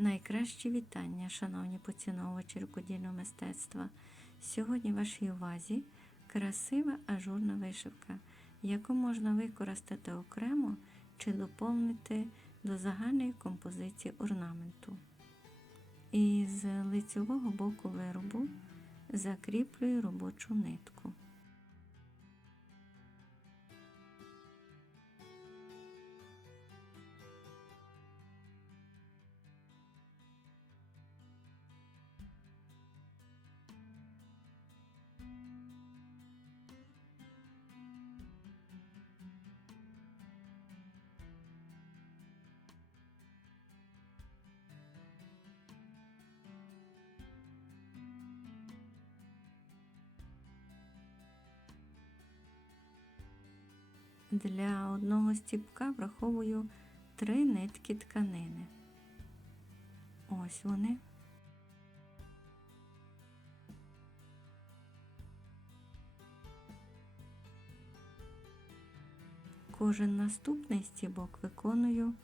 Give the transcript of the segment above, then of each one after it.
Найкращі вітання, шановні поціновувачі рукодільного мистецтва. Сьогодні в вашій увазі красива ажурна вишивка, яку можна використати окремо чи доповнити до загальної композиції орнаменту. І з лицевого боку виробу закріплюю робочу нитку. Для одного стіпка враховую три нитки тканини. Ось вони. Кожен наступний стібок виконую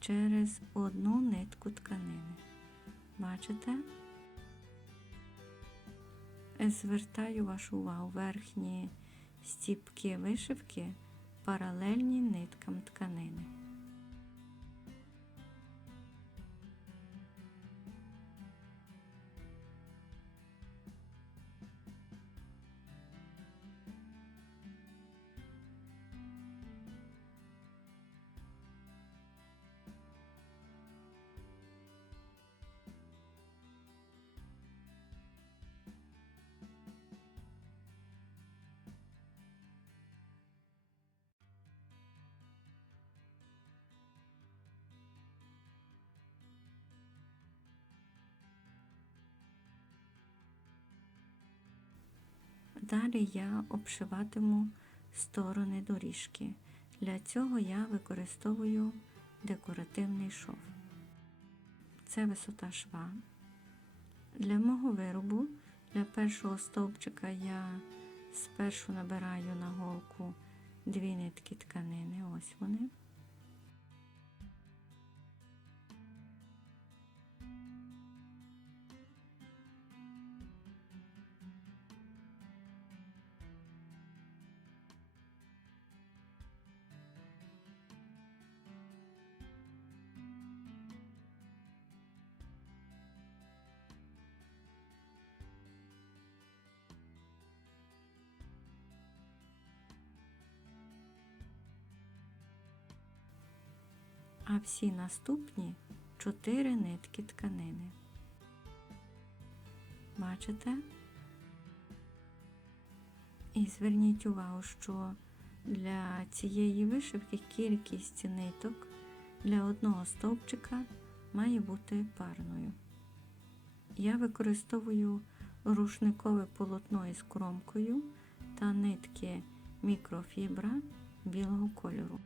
через одну нитку тканини. Бачите? Звертаю вашу увагу верхні стіпки вишивки паралельні ниткам тканини. Далі я обшиватиму сторони доріжки. Для цього я використовую декоративний шов. Це висота шва. Для мого виробу, для першого стовпчика я спершу набираю на голку дві нитки тканини. Ось вони. А всі наступні чотири нитки тканини. Бачите? І зверніть увагу, що для цієї вишивки кількість ниток для одного стовпчика має бути парною. Я використовую рушникове полотно із кромкою та нитки мікрофібра білого кольору.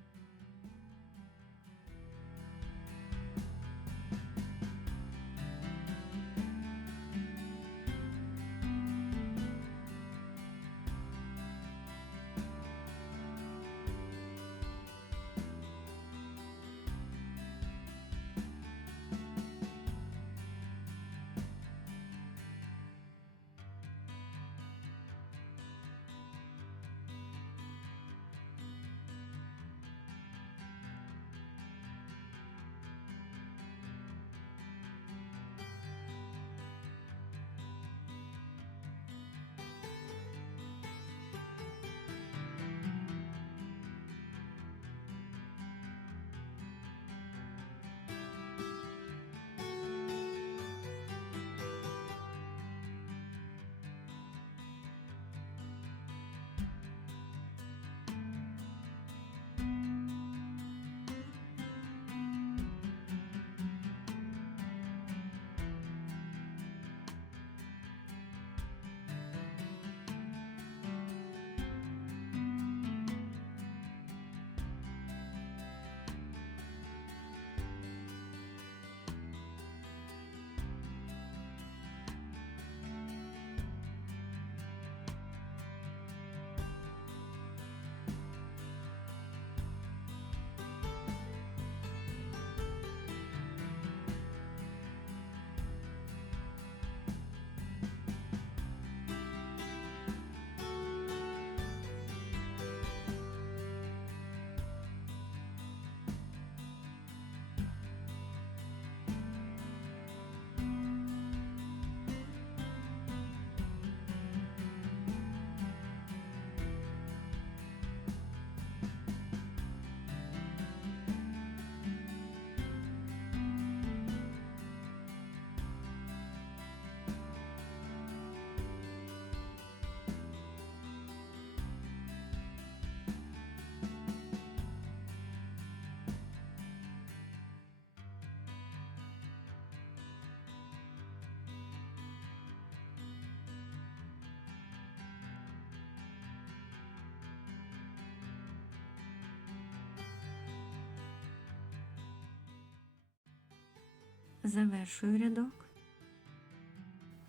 Завершую рядок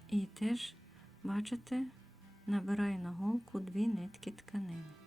і теж, бачите, набираю на голку дві нитки тканини.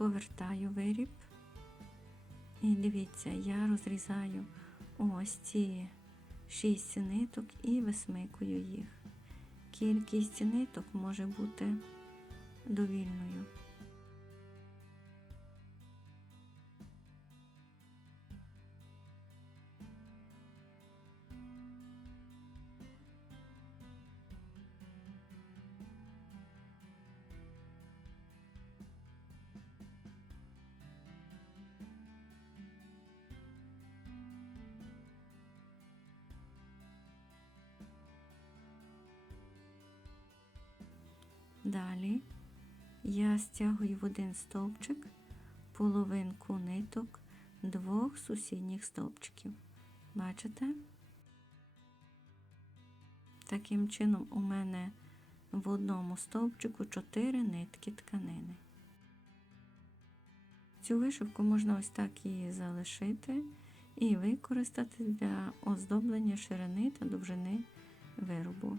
Повертаю виріб. І дивіться, я розрізаю ось ці шість ниток і висмикую їх. Кількість ниток може бути довільною. Далі я стягую в один стовпчик половинку ниток двох сусідніх стовпчиків. Бачите? Таким чином у мене в одному стовпчику 4 нитки тканини. Цю вишивку можна ось так і залишити і використати для оздоблення ширини та довжини виробу.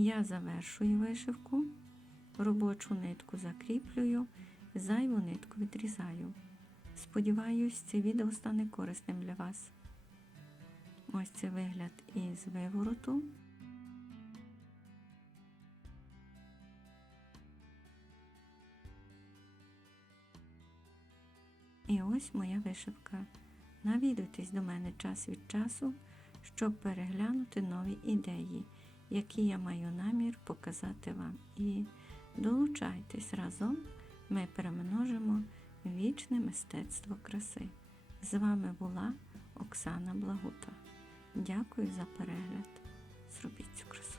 Я завершую вишивку, робочу нитку закріплюю, зайву нитку відрізаю. Сподіваюсь, це відео стане корисним для вас. Ось це вигляд із вивороту. І ось моя вишивка. Навідуйтесь до мене час від часу, щоб переглянути нові ідеї, які я маю намір показати вам. І долучайтесь разом, ми перемножимо вічне мистецтво краси. З вами була Оксана Благута. Дякую за перегляд. Зробіть цю красу.